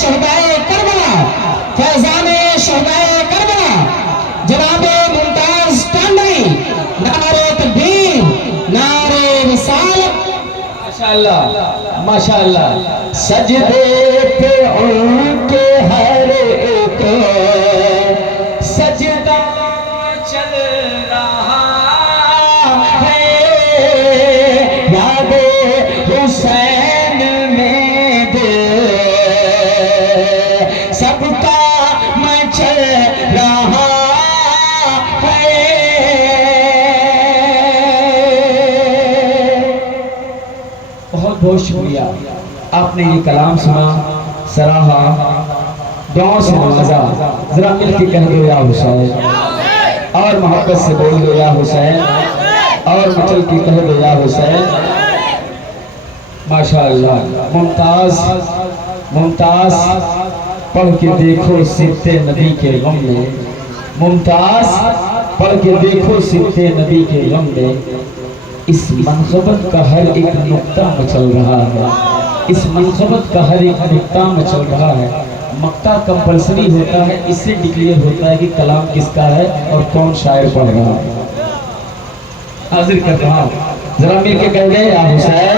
شہدائے کربلا، فیضان شہدائے کربلا، جناب ممتاز ٹانڈئی، نعرہ تکبیر، نعرہ رسالت۔ ماشاءاللہ ماشاءاللہ، سجدے پہ ان کے ہر ایک سجدہ چل رہا ہے، یاد حسین میں دل سب کا مچل رہا ہے۔ بہت بہت شکریہ، آپ نے یہ کلام سنا، سراہا، دعاؤں سے نوازا۔ ذرا مل کے کہہ دو یا حسین، اور محبت سے بول دو یا حسین، اور مچل کے کہہ دو یا حسین۔ ماشاءاللہ، ممتاز ممتاز، پڑھ کے دیکھو سیرت نبی کے غم میں، ممتاز پڑھ کے دیکھو سیرت نبی کے غم میں، اس منقبت کا ہر ایک نقطہ مچل رہا ہے، اس منقبت کا ہر ایک نقطہ مچل رہا ہے۔ مقطع کمپلسری ہوتا ہے، اس سے ڈکلیئر ہوتا ہے کہ کلام کس کا ہے اور کون شاعر پڑھ رہا ہے۔ حاضر کر رہا ہوں، ذرا مل کے کہہ دیں یا حسین،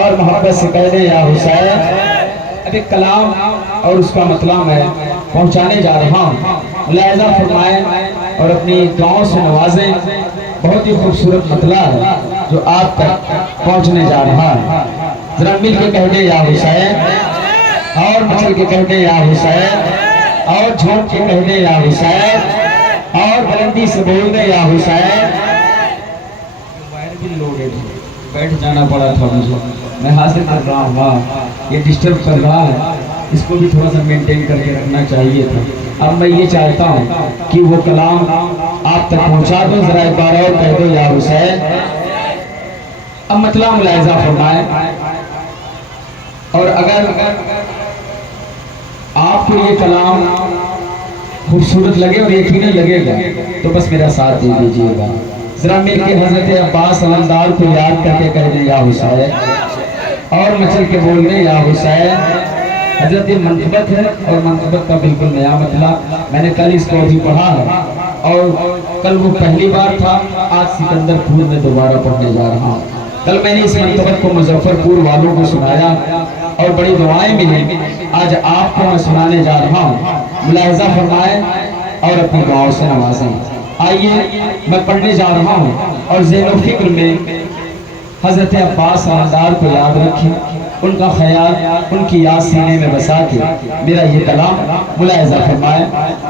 اور محبت سے کہہ دیں یا حسین۔ ابھی کلام اور اس کا مطلب ہے پہنچانے جا رہا ہوں، ملاحظہ فرمائیں اور اپنی دعاؤں سے نوازیں۔ بہت ہی خوبصورت مطلب ہے جو آپ تک پہنچنے جا رہا ہے۔ ذرا مل کے کہہ دیں یا حسین، اور مچل کے کہہ دیں یا حسین، اور جھونک کے کہہ دیں یا حسین، اور بلندی سے بول دیں یا حسین۔ وائر بھی لوڈڈ ہے، بیٹھ جانا پڑا تھا مجھے، میں حاصل کر رہا ہوں، یہ ڈسٹرب کر رہا ہے، اس کو بھی تھوڑا سا مینٹین کر کے رکھنا چاہیے تھا۔ اب میں یہ چاہتا ہوں کہ وہ کلام آپ تک پہنچا دو، ذرا ایک بار اور کہہ دو یا حسین۔ اب مطلب ملاحظہ فرمائیں، اور اگر آپ کو یہ کلام خوبصورت لگے اور یقیناً لگے گا تو بس میرا ساتھ دے دیجیے گا۔ ذرا مل کے حضرت عباس علمدار کو یاد کر کے کہہ دیں یا حسین، اور مچل کے بول دیں یا حسین۔ حضرت منقبت ہے، اور منقبت کا بالکل نیا مطلب، میں نے کل اس کو ابھی پڑھا ہے، اور کل وہ پہلی بار تھا، آج سکندر پور میں دوبارہ پڑھنے جا رہا ہوں۔ کل میں نے اس منقبت کو مظفر پور والوں کو سنایا اور بڑی دعائیں ملی، آج آپ کو میں سنانے جا رہا ہوں۔ ملاحظہ فرمائیں اور اپنی دعاؤں سے نوازیں۔ آئیے میں پڑھنے جا رہا ہوں، اور ذہن و فکر میں حضرت عباس علمدار کو یاد رکھیں، ان کا خیال، ان کی یاد سینے میں بسا کے میرا یہ کلام ملاحظہ فرمائیں۔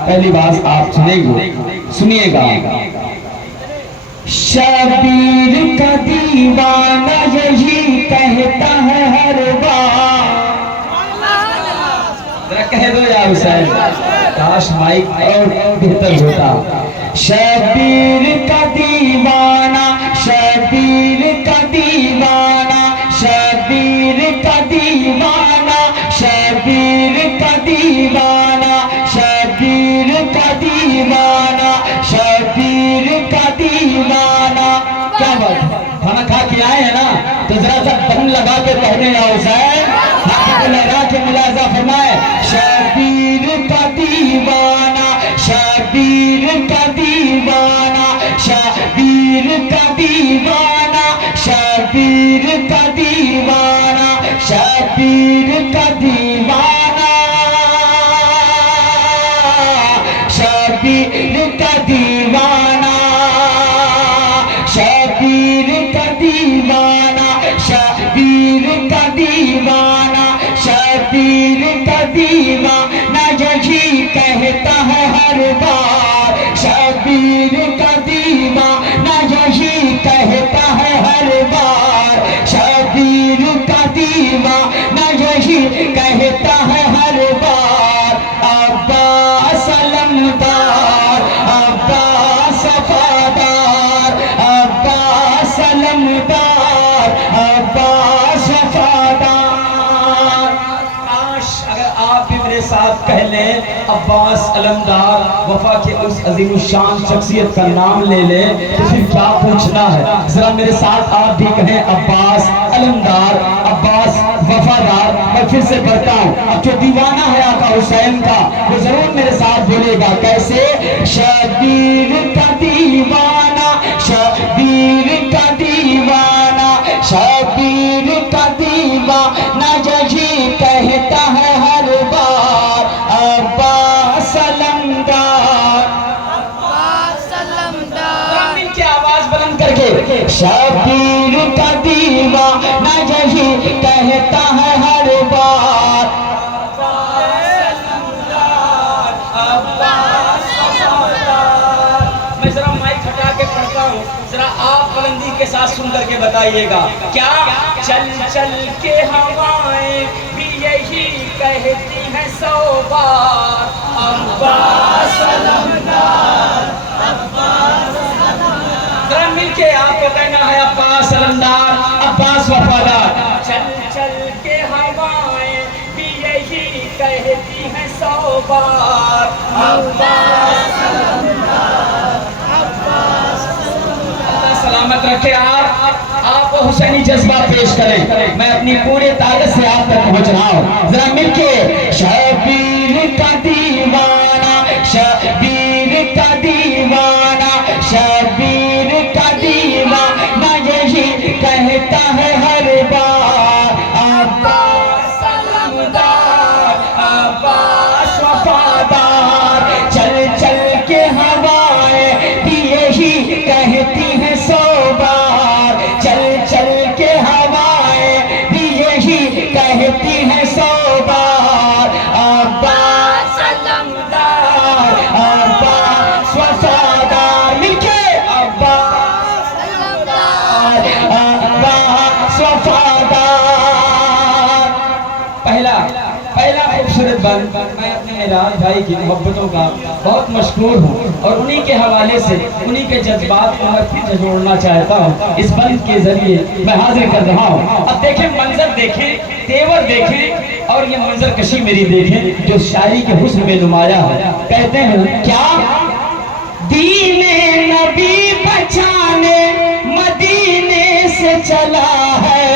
پہلی بات آپ سنیں گے، سنیے گا۔ شبیر کا دیوانہ یہی کہتا ہے ہر بار، ذرا کہہ دو یا حسین، کاش مائک اور بہتر ہوتا۔ شبیر کا دیوانہ، شبیر کا دیوانہ، شبیر کا دیوانہ، شبیر کا دیوانہ، شبیر کا دیوانہ، شبیر کا دیوانہ۔ کیا بات ہے، کھانا کھا کے آئے ہیں نا، تو ذرا سا دم لگا کے کہنے یا حسین، ہاتھ کو لگا کے ملاحظہ فرمائے۔ شبیر کا دیوانہ، شبیر کا دیوانہ، شبیر کا دیوانہ، شبیر کا دیوانہ، شبیر کا دیوانہ، شبیر کا دیوانہ، شبیر کا دیوانہ، شبیر کا دیوانہ، شبیر کا دیوانہ یہی کہتا ہے ہر بار، شبیر کا دیوانہ یہی کہتا ہے ہر بار، شبیر کا دیوانہ یہی کہتا ہے ہر بار۔ عباس علمدار، عباس وفادار، عباس علمدار، عباس وفادار۔ اگر آپ بھی میرے ساتھ کہہ لیں عباس علمدار، وفا کے اس عظیم الشان شخصیت کا نام لے لیں، تو پھر کیا پوچھنا ہے۔ ذرا میرے ساتھ آپ بھی کہیں عباس علمدار، عباس وفادار. میں پھر سے پڑھتا ہوں. اب جو دیوانہ ہے آقا حسین کا وہ ضرور میرے ساتھ بولے گا. کیسے؟ شبیر کا دیوانہ، شبیر کا دیوانہ، شبیر کا دیوانہ یہی کہتا ہے ہر بار عباس علمدار. مل کے آواز بلند کر کے شبیر کا دیوانہ یہی کہتا ہے ہر بار. میں ذرا مائک ہٹا کے پڑھتا ہوں، ذرا آپ بلندی کے ساتھ سن کر کے بتائیے گا. کیا؟ چل چل کے ہوائیں بھی یہی کہتی ہیں 100 بار عباس علمدار. ذرا مل کے آپ کو کہنا ہے عباس علمدار، عباس وفادار. چل چل کے ہوائیں بھی یہی کہتی ہیں 100 بار عباس علمدار. اللہ سلامت رکھے. آپ حسینی جذبہ پیش کریں. میں اپنی پورے طاقت سے آپ تک پہنچ رہا ہوں. ذرا مل کے شبیر کا دیوانہ، شبیر کا دیوانہ، شبیر کا دیوانہ یہی کہتا ہے ہر بار عباس علمدار، عباس وفادار. چل چل کے ہوائیں بھی یہی کہتی ہیں 100 بار. چل چل کے ہوائیں بھی یہی کہتی ہیں 100 بار عباس علمدار، عباس وفادار. مل کے عباس علمدار، عباس وفادار. پہلا خوبصورت بند میں اپنے معراج بھائی کی محبتوں کا بہت مشکور ہوں اور انہی کے حوالے سے انہی کے جذبات کو میں پھر جوڑنا چاہتا ہوں. اس بند کے ذریعے میں حاضر کر رہا ہوں. اب دیکھیں، منظر دیکھیں، تیور دیکھیں اور یہ منظر کشی میری دیکھیں جو شاعری کے حسن میں نمایاں ہے. کہتے ہیں کیا؟ دین نبی بچانے مدینے سے چلا ہے.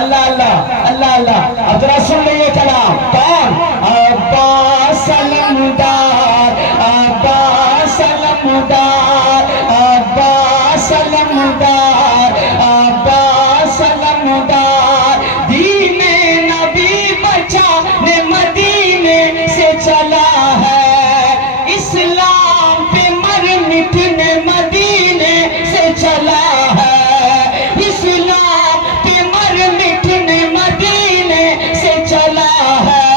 اللہ اللہ اللہ اللہ. اب ذرا سن لئے کلام. کون؟ عباس علمدار، عباس علمدار، عباس علمدار، عباس علمدار. دین نبی بچانے مدینے سے چلا ہے، اسلام پہ مر مٹنے مدینے سے چلا ہے، اسلام پہ مر مٹنے مدینے سے چلا ہے.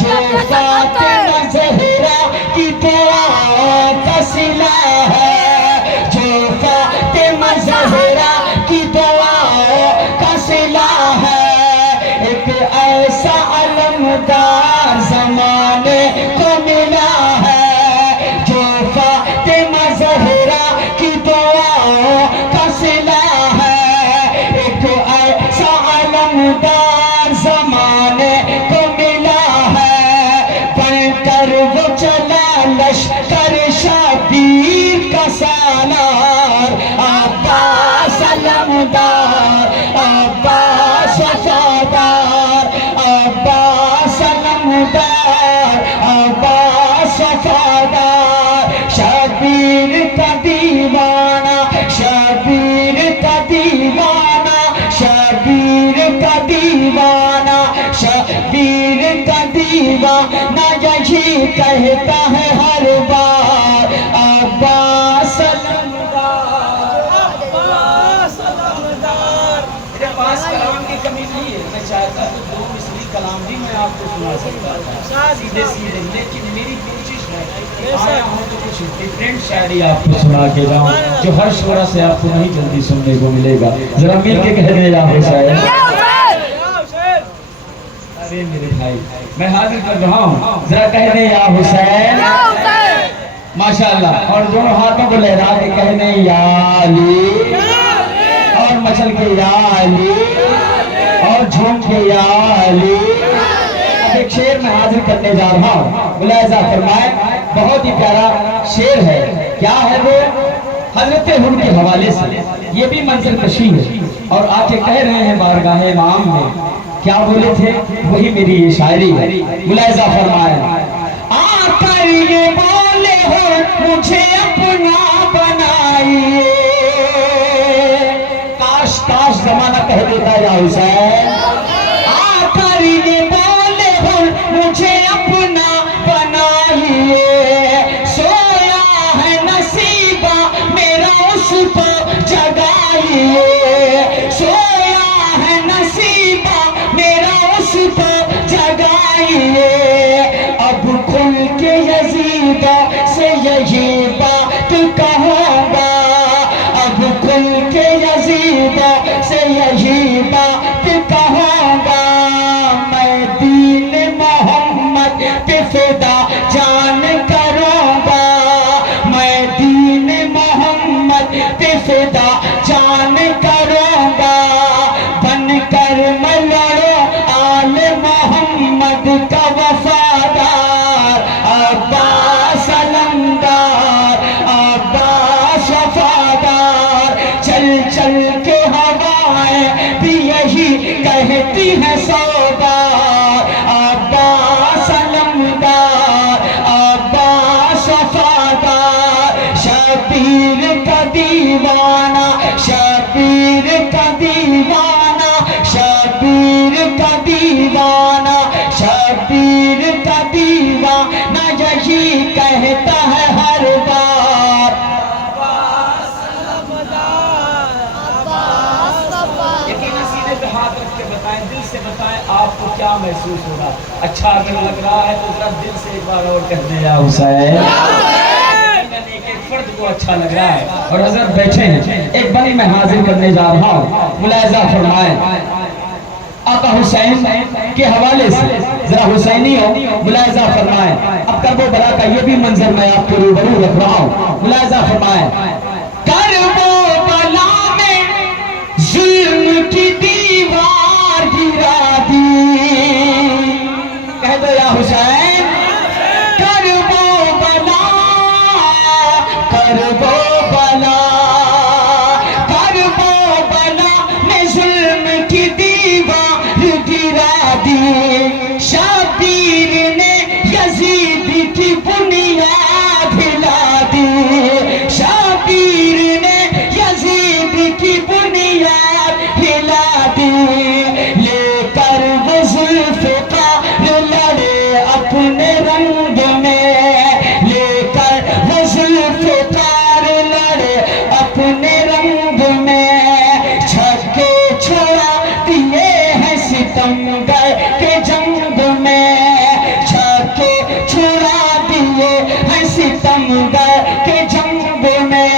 جو فاطمہ زہرا کی دعاؤں کا صلہ ہے، جو فاطمہ زہرا کی دعاؤں کا صلہ ہے. ایک ایسا علمدار زمانے کو ملا ہے، جو فاطمہ زہرا کی دعاؤں کا صلہ ہے. ایک ایسا علمدار زمانے کو ملا ہے، بن کر وہ چلا لشکر شبیر کا سالار عباس علمدار، عباس وفادار، عباس علمدار، عباس وفادار. شبیر کا دیوانہ، شبیر کا دیوانہ، شبیر کا دیوانہ، شبیر کا دیوانہ یہی کہتا ہے ہر بار عباس علمدار، عباس علمدار. میرے پاس کلام کی کمی نہیں ہے، میں چاہتا تو 2 مصری کلام بھی میں آپ کو سنا سکتا تھا سیدھے سیدھے، لیکن میری کوشش ہے آیا ہوں تو کچھ ڈیفرنٹ شاعری آپ کو سنا کے جاؤں جو ہر شعرا سے آپ کو نہیں جلدی سننے کو ملے گا. ذرا مل کے کہہ دیں یا حسین. ارے میرے بھائی میں حاضر کر رہا ہوں، ذرا کہہ دیں یا حسین. ماشاءاللہ. اور دونوں ہاتھوں کو لہرا کے کہہ دیں یا علی، اور مچل کے یا علی، اور جھوم کے یا علی. اب ایک شعر میں حاضر کرنے جا رہا ہوں، ملاحظہ فرمائیں. بہت ہی پیارا شعر ہے. کیا ہے وہ؟ حضرت ہن کے حوالے سے یہ بھی منظر کشی ہے اور آ کے کہہ رہے ہیں بارگاہ امام میں کیا بولے تھے وہی میری یہ شاعری ہے ملاحظہ فرمائیں آ کر یہ بولے ہو مجھے اپنا بنائیے کاش کاش زمانہ کہہ دیتا یا حسین آ کر یہ بولے ہو مجھے اپنا بنائیے سویا ہے نصیبہ میرا اس کو جگائیے سویا ہے نصیبہ میرا اس کو جگائیے اب کھل کے یزیدہ سے یہی بات کہوں گا اب کھل کے یزیدہ سے یہی بات کہوں گا میں دین محمد پہ فدا جان کروں گا میں دین محمد پہ فدا جان کروں گا بن کر میں لڑوں آل محمد کا وفادار عباس علمدار عباس وفادار چل چل کے ہوائیں بھی یہی کہتی ہیں سودار عباس علمدار عباس وفادار شبیر کا دیوانہ شبیر کا دیوانہ شبیر کا دیوانہ شبیر کا دیوانہ یہی کہتا ہے ہر بار یقیناً سینے پہ ہاتھ رکھ کے بتائیں دل سے بتائیں آپ کو کیا محسوس ہو رہا اچھا اگر لگ رہا ہے تو ذرا دل سے ایک بار اور کہہ دیں یا حسین ایک فرد کو اچھا لگ رہا ہے اور حضرت بیٹھے ہیں ایک بنی میں حاضر کرنے جا رہا ہوں ملاحظہ فرمائیں آقا حسین کے حوالے سے ذرا حسینی ہو ملاحظہ فرمائیں اب کرب و بلا کا یہ بھی منظر میں آپ کو روبرو رکھ رہا ہوں ملاحظہ فرمائیں کرب و بلا میں ظلم کی دیوار گرا دی کہہ دو یا حسین کرب و بلا کرب و بلا کرب و بلا میں ظلم کی دیوار گرا دی شبیر نے یزید کی بنیاد ہلا دی شبیر نے یزید کی بنیاد ہلا دی لے کر وہ ذوالفقار لڑے اپنے رنگ میں لے کر وہ ذوالفقار لڑے اپنے رنگ میں چھکے چھوڑا دیے ہیں ستمگر کے جنگ میں چھکے چھوڑا دیے ہیں ستمگر کے جنگ میں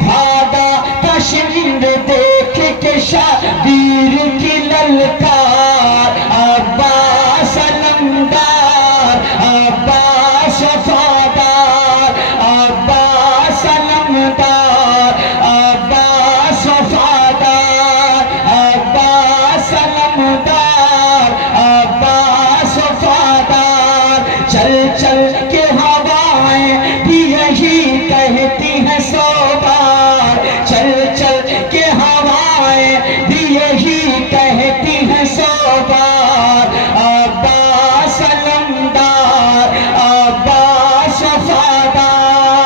بھاگا تشریر دیکھ کے شبیر کی للکار عباس علمدار عباس وفادار عباس علمدار عباس وفادار عباس علمدار عباس وفادار چل چل کے ہوائیں بھی یہی کہتی ہیں سو بار چل چل کے ہوائیں بھی یہی کہتی ہیں سو بار عباس علمدار عباس وفادار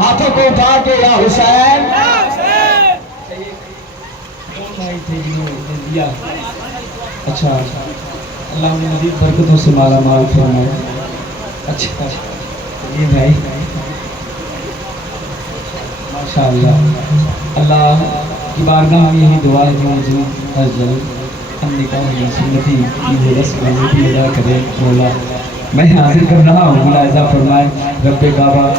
ہاتھوں کو اٹھا کے یا حسین اچھا اللہ نے مزید برکتوں سے مالا مال فرمائے اچھا یہ بھائی ماشاءاللہ اللہ کی بارگاہ میں یہی دعا ہے کہ مجھے ہر جلد ہم نکاح یا سنتی یہ رسم عزیزی ادا کرے مولا میں حاضر کر رہا ہوں ملاحظہ فرمائے رب کعبہ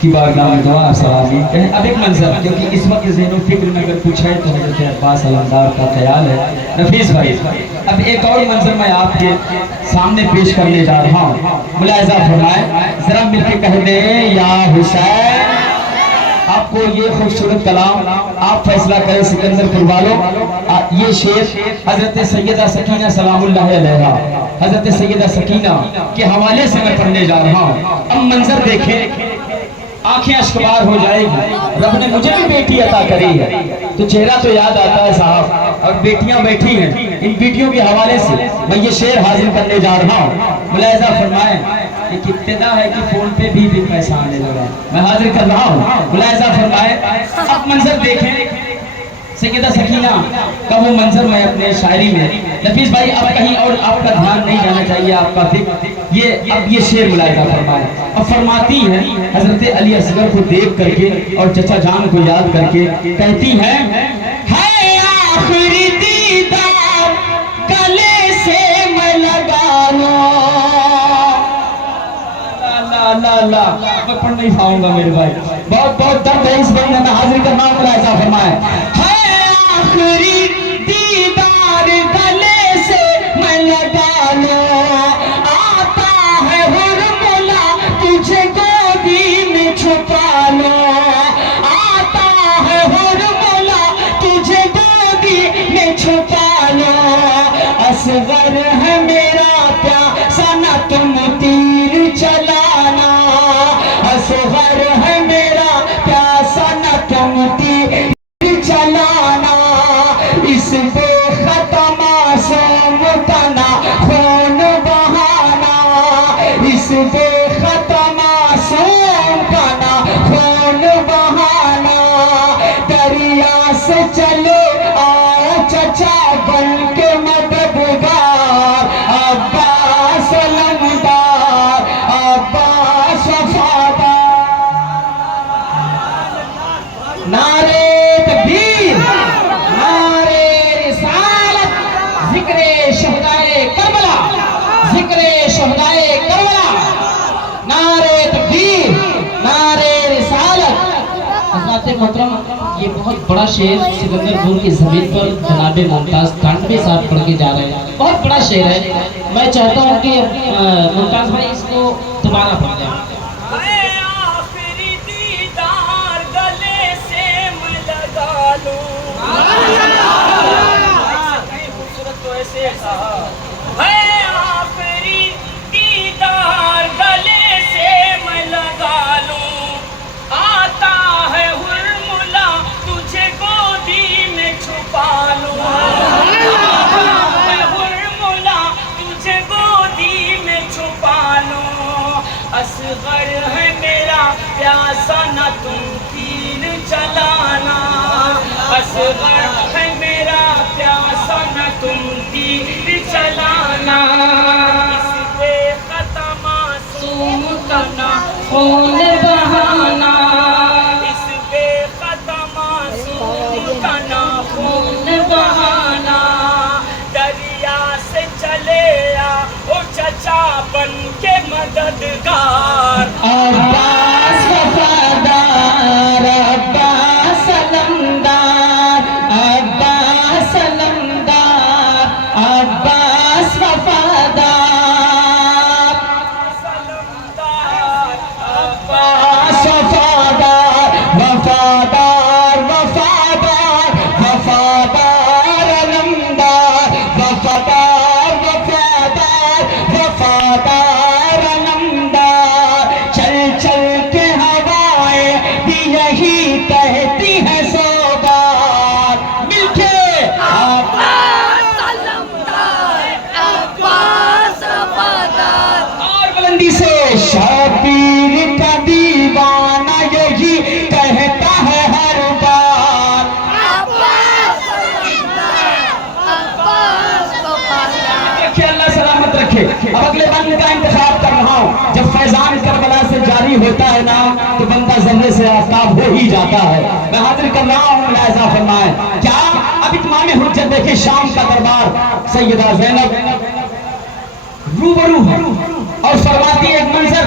کی بارگاہ میں دعا سلامی اب ایک منظر کیونکہ اس وقت ذہن و فکر میں اگر کچھ ہے تو حضرت عباس علمدار کا خیال ہے نفیس بھائی اب ایک اور منظر میں آپ کے سامنے پیش کرنے جا رہا ہوں ملاحظہ فرمائے ذرا مل کے کہہ دیں یا حسین آپ کو یہ خوبصورت کلام آپ فیصلہ کریں سکندر پور والوں یہ شعر حضرت سیدہ سکینہ سلام اللہ علیہا حضرت سیدہ سکینہ کے حوالے سے میں پڑھنے جا رہا ہوں اب منظر دیکھیں آنکھیں اشکبار ہو جائے گی. رب نے مجھے بھی بیٹی عطا کری ہے تو چہرہ تو یاد آتا ہے صاحب. اور بیٹیاں بیٹھی ہیں, ان بیٹیوں کے حوالے سے میں یہ شعر حاضر کرنے جا رہا ہوں. ملاحظہ فرمائیں ایک ابتدا ہے کہ فون پہ بھی پیسہ آنے لگا, میں حاضر کر رہا ہوں. ملاحظہ فرمائیں, اب منظر دیکھیں سیدہ سکینہ کا وہ منظر میں اپنے شاعری میں. نفیس بھائی اب کہیں اور آپ کا دھیان نہیں جانا چاہیے, آپ کا فکر اب یہ شعر ملاحظہ فرمائیں. اب فرماتی ہیں حضرت علی اصغر کو دیکھ کر کے اور چچا جان کو یاد کر کے کہتی ہیں ہے آخری دیدار گلے سے میں لگا لوں. اللہ میں پڑھ نہیں پاؤں گا میرے بھائی, بہت بہت درد ہے اس بندے میں حاضر کرنا ہوں. ملاحظہ فرمائیں آخری دیدار گلے سے میں لگا لوں, آتا ہے حرملا تجھے گودی میں چھپا لوں, آتا ہے حرملا تجھے گودی میں چھپا لوں. اصغر ہے میرا پیاسا نہ تم تیر چلانا, اصغر ہے میرا پیاسا نہ تم تیر چلانا. اس بے ختم معصوم کا نہ خون بہانا, اس بے ختم معصوم کا نہ خون بہانا. دریا سے چلے آؤ چچا بن کے مددگار, عباس علمدار, عباس وفادار. نعرے تکبیر, نعرے رسالت, ذکر شہدائے کربلا, ذکر شہدائے کربلا. نعرے تکبیر, نعرے رسالت. حضرات محترم یہ بہت بڑا شعر سکندر پور کی زمین پر جناب ممتاز کانڈوی صاحب پڑھ کے جا رہے ہیں. بہت بڑا شعر ہے, میں چاہتا ہوں کہ ممتاز بھائی اس کو دوبارہ پڑھ دیں. آخری دیدار گلے سے میں لگا لوں, آتا ہے حرملا تجھے گودی میں چھپا لوں, آتا ہے حرملا تجھے گودی میں چھپا لوں. اصغر ہے میرا پیاسا نہ تم تیر چلانا, اصغر ہے میرا پیاسا نہ تم تیر چلانا. اس بے ختم معصوم کا نہ خون بہانا, اس بے ختم معصوم کا نہ خون بہانا. دریا سے چلے آؤ چچا بن کے مددگار, عباس وفادار, عباس علمدار, عباس علمدار, عباس وفادار, عباس وفادار, وفادار وفادار, وفادار علمدار, وفادار وفادار, وفادار علمدار. چل چل کے ہوائیں بھی یہی کہتی ہیں سو بار, مل کے عباس علمدار, عباس وفادار. اور بلندی سے شبیر کا دیوانہ یہی کہتا ہے ہر بار. عباس علمدار, عباس وفادار. رکھے اللہ سلامت رکھے. اب اگلے بند کا انتخاب کر رہا ہوں. جب فیضان کربلا سے جاری ہوتا ہے نا تو بندہ ذرے سے آفتاب ہو ہی جاتا ہے. میں حاضر کر رہا ہوں, ملاحظہ فرمائیں کیا اب اتمام حجت دیکھیں شام کا دربار. سیدہ زینب روبرو ہے اور فرماتی ہے ایک منظر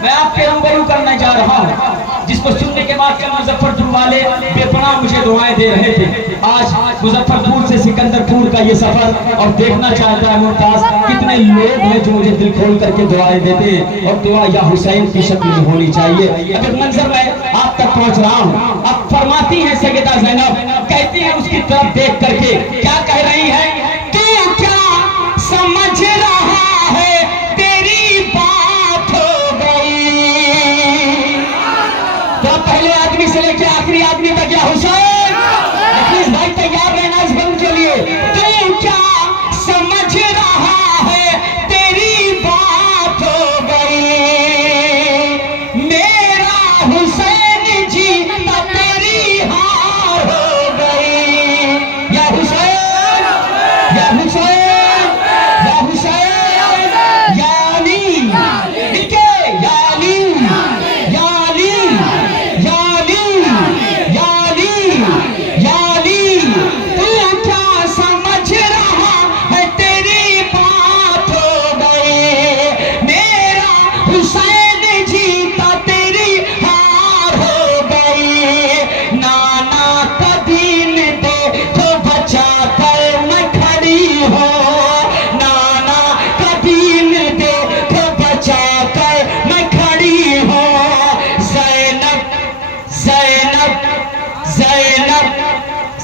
میں آپ کے روبرو کرنے جا رہا ہوں جس کو سننے کے بعد کہ مظفر پور والے بے پناہ مجھے دعائیں دے رہے تھے. آج مظفر پور سے سکندر پور کا یہ سفر اور دیکھنا چاہتا ہے ممتاز کتنے لوگ ہیں جو مجھے دل کھول کر کے دعائیں دیتے ہیں, اور دعا یا حسین کی شکل میں ہونی چاہیے. اگر منظر میں آپ تک پہنچ رہا ہوں. اب فرماتی ہیں سیدہ زینب, کہتی ہیں اس کی طرف دیکھ کر کے, کیا کہہ رہی ہے, تو کیا سمجھ رہا ہے تیری بات ہو گئی,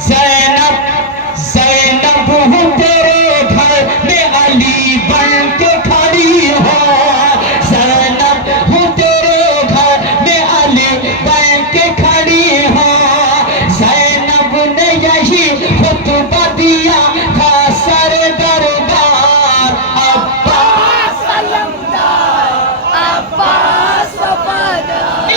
زینب زینب ہوں تیرے گھر میں علی بن کے کھڑی ہو، زینب ہوں تیرے گھر میں علی بن کے کھڑی ہو، زینب نے یہی خطبہ دیا تھا سر دربار، عباس علمدار عباس وفادار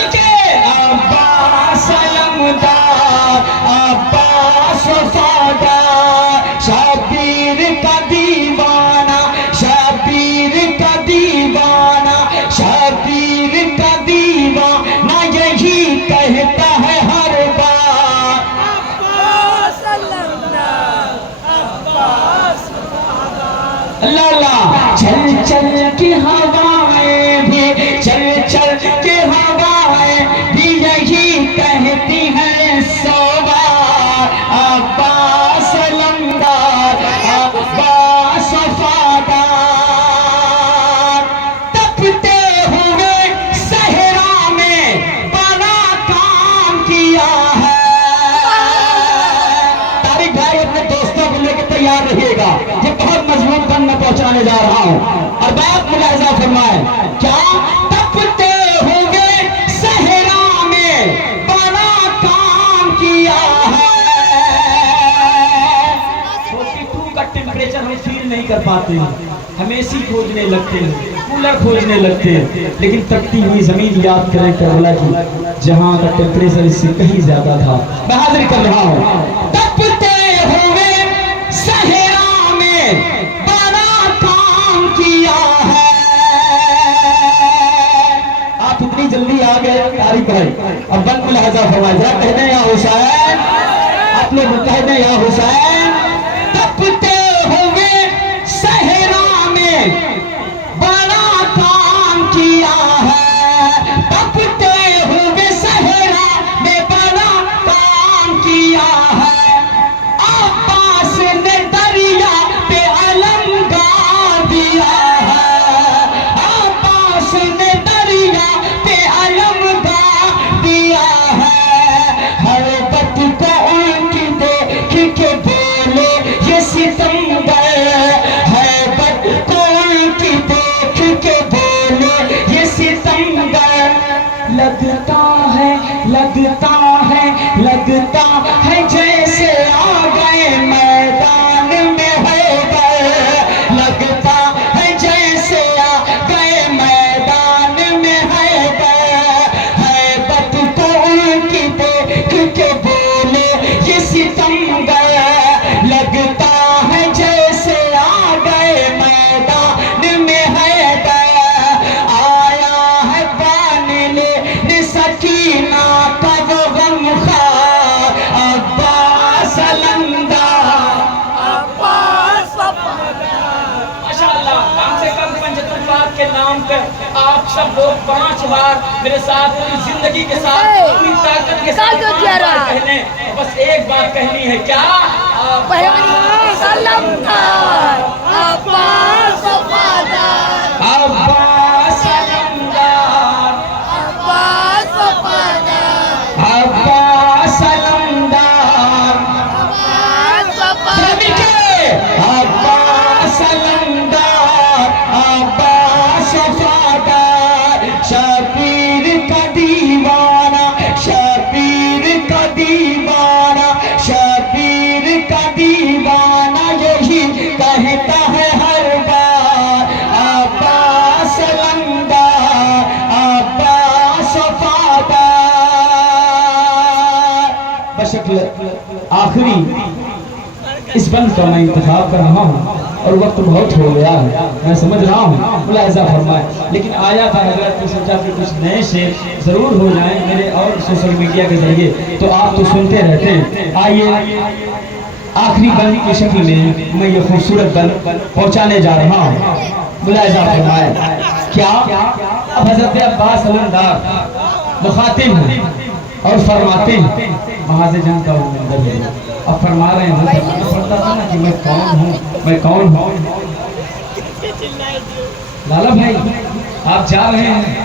عباس علمدار عباس وفادار، شبیر کا دیوانہ شبیر کا دیوانہ شبیر کا دیوانہ یہی کہتا ہے ہر بار، عباس علمدار عباس وفادار لالا چل چل کی ہوائیں بھی چل چل کے ہوائیں بھی یہی کہتی ہیں سو بار، عباس علمدار عباس وفادار، تپتے ہوئے صحرا میں بڑا کام کیا ہے، طارق بھائی اپنے دوستوں کو لے کے تیار رہیے گا، یہ بہت مضبوط کام میں پہنچانے جا رہا ہوں، اور بات ملاحظہ فرمائیں، کیا تپتے ہوئے صحرا میں بڑا کام کیا ہے، 42 کا ٹیمپریچر ہم فیل نہیں کر پاتے ہیں، ہم اے سی کھوجنے لگتے ہیں، کولر کھوجنے لگتے ہیں، لیکن تپتی ہوئی زمین یاد کریں کربلا کی جہاں کا ٹیمپریچر اس سے کہیں زیادہ تھا، میں حاضر کر رہا ہوں، تپتے ہوئے صحرا میں بڑا کام کیا ہے، آپ اتنی جلدی آ گئے طارق بھائی، اب بند ملاحظہ فرمائیں، ذرا کہہ دیں یا حسین، آپ لوگ کہہ دیں یا حسین، تپتے ہوئے صحرا میں بڑا کام کیا ہے، تپتے ہوئے صحرا میں بڑا کام کیا ہے، عباس نے دریا پہ علم گاڑ دیا ہے، عباس نے دریا پہ علم گاڑ دیا ہے، ہر بت کو ان کی دیکھ کے بولے یہ ستمگر، ہر بت کو ان کی دیکھ کے بولے یہ ستمگر، لگتا ہے لگتا ہے لگتا ہے جیسے آ گئے میدان میں حیدر، لگتا ہے جیسے آ گئے میدان میں حیدر، ہیبت کو ان کی دیکھ کے بولے یہ ستمگر، لگتا ہے جیسے آ گئے میدان میں حیدر، آیا ہے پان لینے سکینہ کا وہ غمخوار، عباس علمدار عباس وفادار ماشاءاللہ، کم سے کم 75 بات کے نام پہ آپ سب لوگ 5 بار میرے ساتھ پوری زندگی کے ساتھ پوری طاقت کے ساتھ 5 بار کہنے، بس ایک بات کہنی ہے، کیا؟ عباس علمدار عباس وفادار عباس علمدار عباس وفادار عباس علمدار عباس وفادار عباس علمدار عباس وفادار، شبیر کا دیوانہ شبیر کا دیوانہ شبیر کا دیوانہ یہی کہتا ہے ہر بار، عباس علمدار عباس وفادار، بشکل آخری اس بند کا میں انتخاب کر رہا ہوں اور وقت بہت ہو گیا ہے، میں سمجھ رہا ہوں، ملاحظہ فرمائیں، لیکن آیا تھا حضرت نے سوچا کہ کچھ نئے شعر ضرور ہو جائیں میرے اور سوشل میڈیا کے ذریعے، تو آپ تو سنتے رہتے ہیں، آئیے آخری بند کی شکل میں میں یہ خوبصورت بند پہنچانے جا رہا ہوں، ملاحظہ فرمائیں، کیا اب حضرت عباس علمدار مخاطب ہیں اور فرماتے ہیں، وہاں سے جان کا وہ مندر ہے، اب فرما رہے ہیں، فرمانا پڑتا تھا نا کہ میں کون ہوں، میں کون ہوں، لالا بھائی آپ جا رہے ہیں،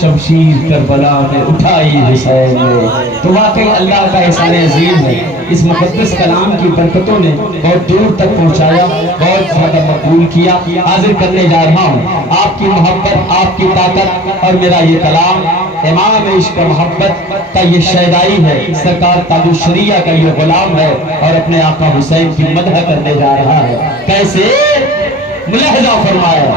شمشیر کربلا میں اٹھائی حسین نے۔ تو واقعی اللہ کا احسان عظیم ہے، اس مقدس کلام کی برکتوں نے بہت دور تک پہنچایا، بہت زیادہ مقبول کیا۔ حاضر کرنے جا رہا ہوں آپ کی محبت، آپ کی طاقت اور میرا یہ کلام امام عشق محبت کا یہ شیدائی ہے، سرکار تاج الشریعہ کا یہ غلام ہے اور اپنے آقا حسین کی مدح کرنے جا رہا ہے۔ کیسے؟ ملاحظہ فرمایا،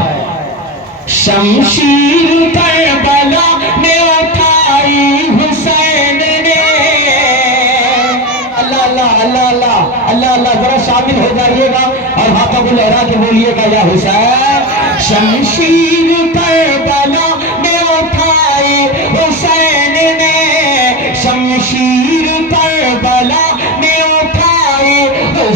شمشیر کربلا میں اٹھائی حسین نے۔ اللہ اللہ اللہ اللہ اللہ اللہ، ذرا شامل ہو جائیے گا اور ہاتھوں کو لہرا کے بولیے گا یا حسین۔ شمشیر کربلا میں اٹھائی حسین نے، شمشیر کربلا